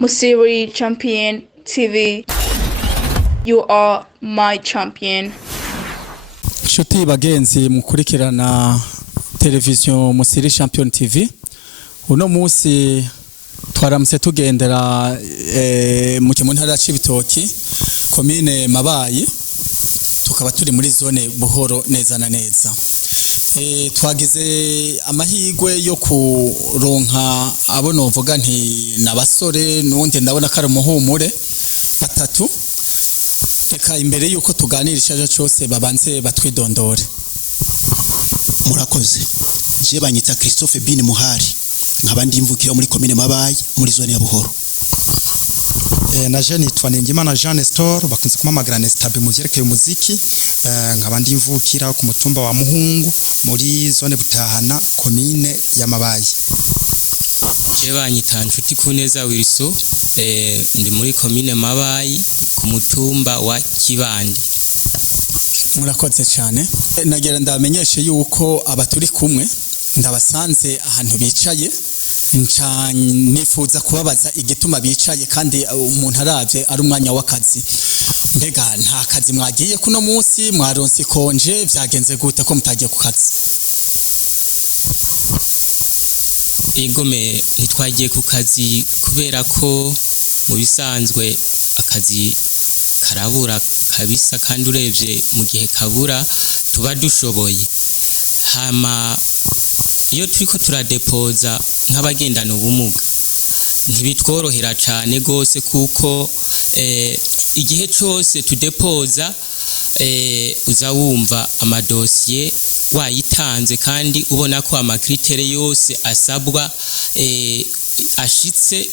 Musiri Champion TV. You are my champion. Nshuti bagenzi mukurikirana televiziyo Musiri Champion TV. Uno munsi twaramutse tugendera mu ntara ya Cibitoki komine Mabayi, tukaba turi muri zone Buhoro neza na neza. Twagize amahirwe yo kuronka abo novuga nti nabasore nundi ndabona ko ari umuhumure batatu. Reka imbere yuko tuganirisha cyose babanze batwidondore. Murakoze. Je banyita Christophe Bin Muhari, nkaba ndimvukira muri komine Mabayi muri zone ya Buhoro. Na je nitwa Nengimana Jean Store, bakunze kumamagara Nestabe mu vyerekeye umuziki. Nkaba ndimvukira ku mutumba wa Muhungu muri zone Butahana komine ya Mabayi. Je banyita Nshuti Kuneza Wilso, ndi muri komine Mabayi ku mutumba wa Kibandi. Murakoze cyane. Nagera ndamenyeshe yuko abaturi kumwe ndabasanze ahantu bicaye, nifuza kubabaza igituma bicaye kandi umuntu aravye ari umwanya w'akazi. Mbega nta kazi mwagiye kuno munsi, mwaronse konje, vyagenze gute ko mutagiye ku kazi? Egome ntitwagiye ku kazi kubera ko mu bisanzwe akazi karabura kabisa, kandi urevye mu gihe kabura tuba dushoboye. Hama iyo turiko turadepoza nk'abagendana ubumuga ntibitworohera cane gose, kuko igihe cyose tudepoza uza wumva amadosiye wayitanze kandi ubona ko amakritere yose asabwa ashitse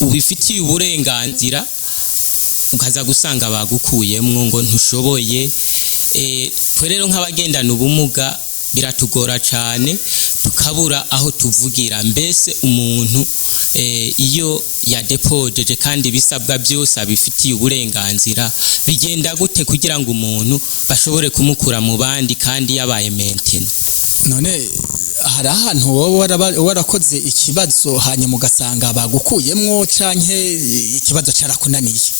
ubifitiye uburenganzira, ukaza gusanga bagukuyemwo ngo ntushoboye. Twe rero nk'abagendana ubumuga biratugora cane, tukabura aho tuvugira. Mbese umuntu iyo yadepojeje kandi bisabwa byose abifitiye uburenganzira, bigenda gute kugira ngo umuntu bashobore kumukura mu bandi kandi yabaye maintain? None hari ahantu wowe warakoze ikibazo hanyuma ugasanga bagukuyemwo canke ikibazo cyarakunaniye?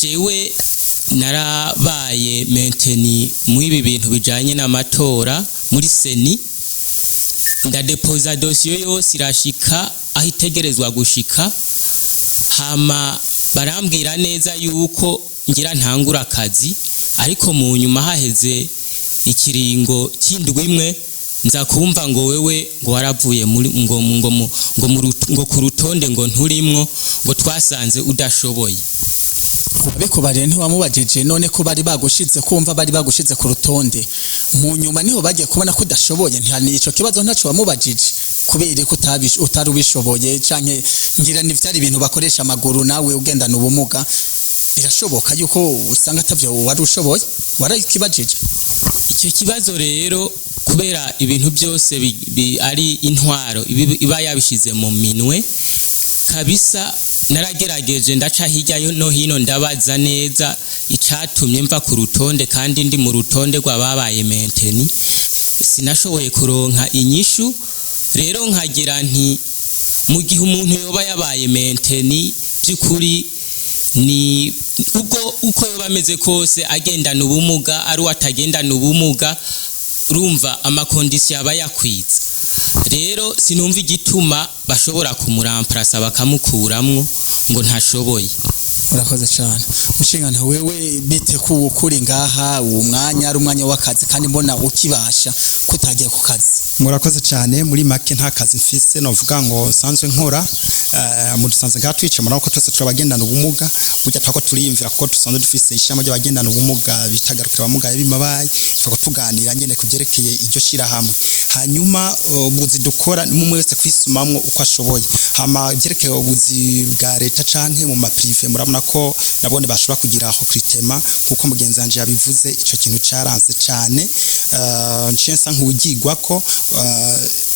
Jewe narabaye maintain mu ibi bintu bijanye n'amatora muri seni, ndadepoza dosiyo yose irashika aho itegerezwa gushika. Hama barambwira neza yuko ngira ntangura akazi, ariko mu nyuma haheze ikiringo cy'indwi imwe nza kumva ngo wewe ngo waravuye muri ngo ku rutonde ngo nturimwo, ngo twasanze udashoboye. Kubeko bari ntiwamubajije none ko bari bagushize, kumva bari bagushize ku rutonde, mu nyuma niho bagiye kubona ko udashoboye. Ntihani ico kibazo ntaco wamubajije kubera ko utari ubishoboye, canke ngira ni vyari ibintu bakoresha amaguru, nawe ugendana ubumuga birashoboka yuko usanga atavyo wari ushoboye, warakibajije? Icyo kibazo rero kubera ibintu byose ari intwaro iba yabishize mu minwe kabisa, naragerageje ndaca hirya no hino ndabaza neza icatumye mva ku rutonde kandi ndi mu rutonde rw'ababaye maintain. Sinashoboye kuronka inyishu. Rero nkagira nti mu gihe umuntu yoba yabaye maintain by'ukuri ni uko yoba ameze kose, agendana ubumuga ari watagendana ubumuga, urumva amakondisiyo aba yakwiza. Rero sinumva igituma bashobora kumuramplasa bakamukuramwo ngo ntashoboye. Urakoze cyane. Mushingana wewe bite kuri ngaha umwanya ari umwanya w'akazi kandi mbona ukibasha kutagiye ku kazi? Murakoze cyane. Muri make nta kazi mfise novuga ngo sanzwe nkora. Mu dusanze gatwice murako ko twese turabagendana ubumuga, burya twako turiyumvira ko dusanzwe dufise ishama ryo bagendana ubumuga bitagarukira abamugaye bimabaye, twako tuganira nyene kuvyerekeye iryo shira hamwe. Hanyuma ubuzi dukora nimwe wese kwisumamwo uko ashoboye. Hama vyerekeye ubuzi bwa leta canke mu maprive, murabona ko nabone bashobora kugira aho kritema kuko mugenzi wanje yabivuze, ico kintu caranze cyane. Nshensa nk'ubugirwa ko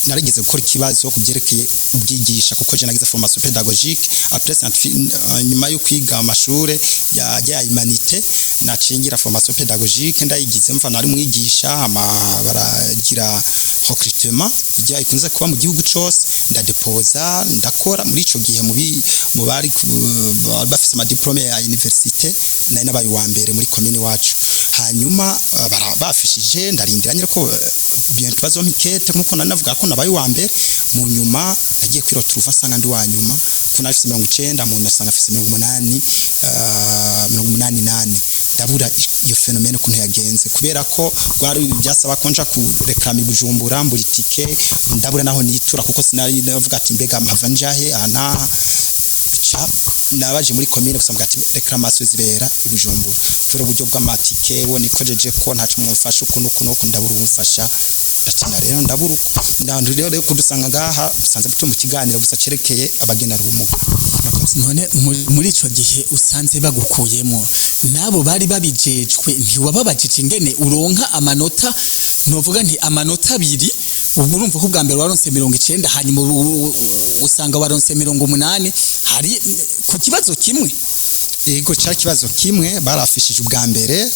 narigeze gukora ikibazo kuvyerekeye ubwigisha, kuko je nagize formation pédagogique après nyuma yo kwiga amashure ya humanité, nacingira formation pédagogique ndayigize mva nari mwigisha. Hama baragira recrutement ijya ikunze kuba mu gihugu cyose, ndadepoza ndakora muri ico gihe mu bari bafise ama diplome ya universite nari nabaye wa mbere muri commune wacu hanyuma bafishije ndarindira nyine ko bien bazomikete nkuko nanavuga ko nabaye wa mbere mu nyuma nagiye kwiroturuva sanga ndi wa nyuma kuna 90 mu nasanga afise 88 ndabura iyo fenomene kuntu yagenze kubera ko gwari byasaba ko nja kureklama Bujumbura mburi tike ndabura naho nitura kuko sinari navuga ati mbega mpava njahe ana bica nabaje muri commune gusanga ati reclamation zibera Bujumbura tore buryo bw'amatike bo nikojeje ko ntacu mumfasha ukuntu ndabura umfasha ndatina rero ndabura rero kudusanga ngaha sanze bito mu kiganiro gusa cerekeye abagendana ubumuga none muri ico gihe usanze bagukuyemo nabo bari babijejwe ntiwababajije ingene uronka amanota novuga nti amanota 2 ubu urumva ko bwa mbere waronse 90 hanyuma usanga waronse 80 hari ku kibazo kimwe ego cyari kibazo kimwe barafishije ubwa mbere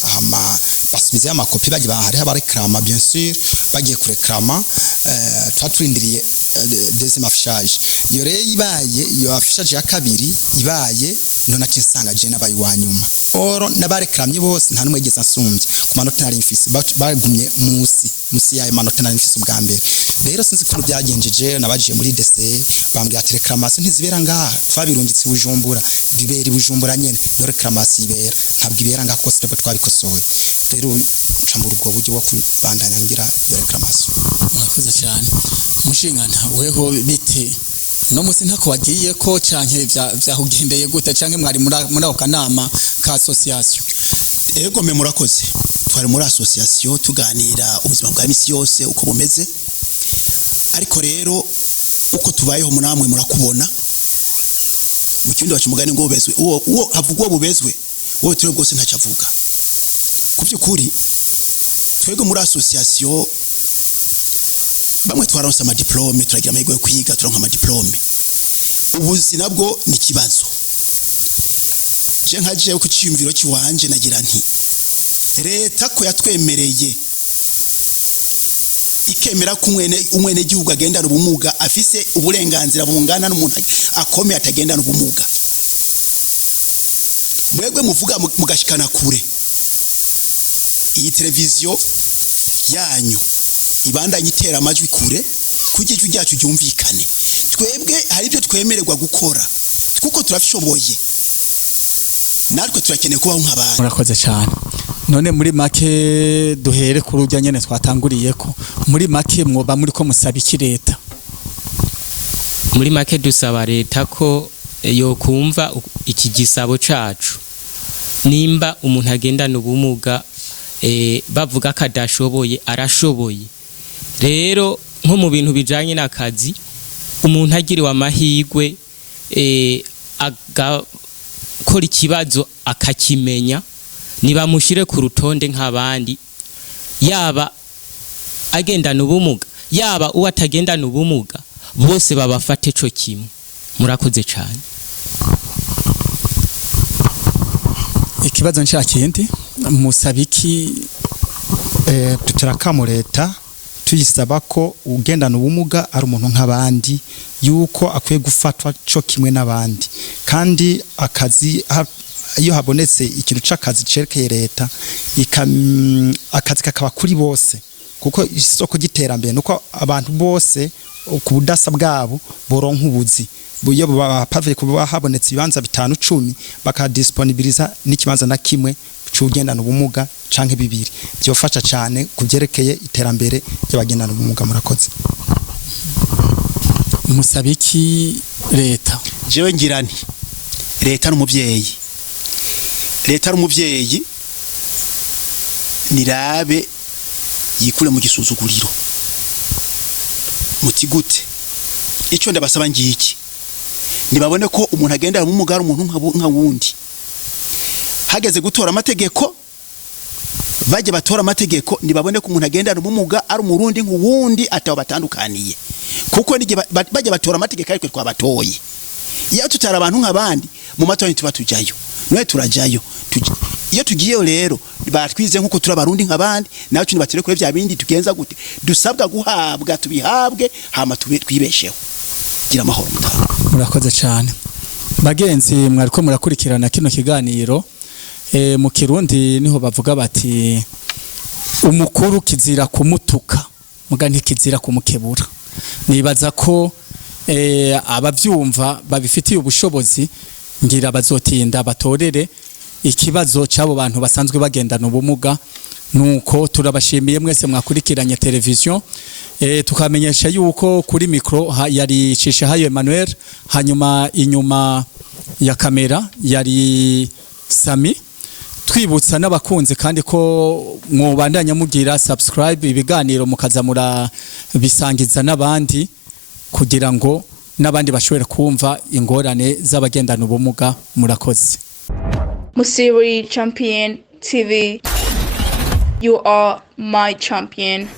basubize amakopi bagiye bahari abareklama bien sûr bagiye kureklama twaturindiriye deuxième affichage iyo rero ibaye iyo affichage ya kabiri ibaye none atinsanga je nabaye wa nyuma oro nabareklamye bose nta numwe yigeze asumbye ku manota nari mfise bagumye musi ya manota nari mfise ubwa mbere rero sinzi ko byagenjeje nabajiye muri DC bambwiye ati reclamation ntizibera ngaha twabirungitse Bujumbura bibera Bujumbura nyene no reclamation ibera ntabwo ibera ngaha ko sitebo twabikosoye rero ncambura ubwo buryo bwo kubandanya ngira iyo reclamation murakoze cyane mushingana weho bite no musi ntako wagiye ko canke vyahugendeye gute canke mwari muri ako kanama ka association ego me murakoze twari muri association tuganira ubuzima bwa misi yose uko bumeze ariko rero uko tubayeho munamwe murakubona mu kindi wacu mugani ngo ubezwe uwo avugwa bubezwe wowe turi bwose ntacavuga kuvyukuri twego muri association bamwe twaronse ama diplome turagira amahirwe yo kwiga turonka ama diplome ubuzi nabwo ni kibazo je nkaje uko cyumviro kiwanje nagira nti leta ko yatwemereye ikemera kumwene gihugu agendana ubumuga afise uburenganzira bungana n'umuntu akomeye atagendana ubumuga mwebwe muvuga mugashikana kure iyi televiziyo yanyu ibandanye itera amajwi kure kugijwe ryacu ryumvikane twebwe hari ibyo twemererwa gukora kuko turafishoboye natwe turakeneye kubaho nk'abantu murakoze cyane none muri make duhere ku rujya nyene twatanguriye ko muri make mwoba muri ko musaba iki leta muri make dusaba leta ko yo kumva iki gisabo cacu nimba umuntu agendana ubumuga bavuga kadashoboye arashoboye rero nko mu bintu bijanye n'akazi umuntu agiriwe amahirwe agakora ikibazo akakimenya nibamushire ku rutonde nk'abandi yaba agendana ubumuga yaba uwo atagendana ubumuga bose babafate co kimwe murakoze cyane ikibazo nshakindi musabiki tutarakamu leta tuyisaba ko ugendana ubumuga ari umuntu nk'abandi yuko akwiye gufatwa cyo kimwe n'abandi kandi akazi iyo habonetse ikintu c'akazi cerekeye leta akazi kakaba kuri bose kuko isoko giterambere nuko abantu bose ku budasa bwabo boronka ubuzi buyo bapave kuba habonetse ibibanza 5-10 bakadisponibiliza n'ikibanza na kimwe cy'ugendana ubumuga canke bibiri byofasha cyane kuvyerekeye iterambere y'abagendana ubumuga murakoze musabiki leta jewe ngirani leta n'umuvyeyi nirabe yikure mu gisuzuguriro muti gute ico ndabasaba ngiki nibabone ko umuntu agendana ubumuga ari umuntu nka wundi hageze gutora amategeko baje batora amategeko nibabone ko umuntu agendana ubumuga ari umurundi nk'uwundi ataho batandukaniye kuko baje batora amategeko ariko twabatoye iyo tutara abantu nk'abandi mu matora tuba tujayo none turajayo iyo tugiyeyo rero batwize nkuko turabarundi nk'abandi nayo cyo batere kure bya bindi tugenza gute dusabwa guhabwa tubihabwe hama twibesheho gira amahoro mutaha. Murakoze cyane bagenzi, mwariko murakurikirana kino kiganiro. Mu Kirundi niho bavuga bati umukuru kizira kumutuka muga ntikizira kumukebura. Nibaza ko abavyumva babifitiye ubushobozi ngira bazotinda batorere ikibazo cy'abo bantu basanzwe bagendana ubumuga. Nuko turabashimiye mwese mwakurikiranye televiziyo. Tukamenyesha yuko kuri mikro yari Cishahayo Emmanuel, hanyuma inyuma ya kamera yari Sami. Twibutsa n'abakunzi kandi ko mwobandanya mugira subscribe ibiganiro mukazamura bisangiza n'abandi kugira ngo n'abandi bashobore kumva ingorane z'abagendana ubumuga. Murakoze. Musiri Champion TV, you are my champion.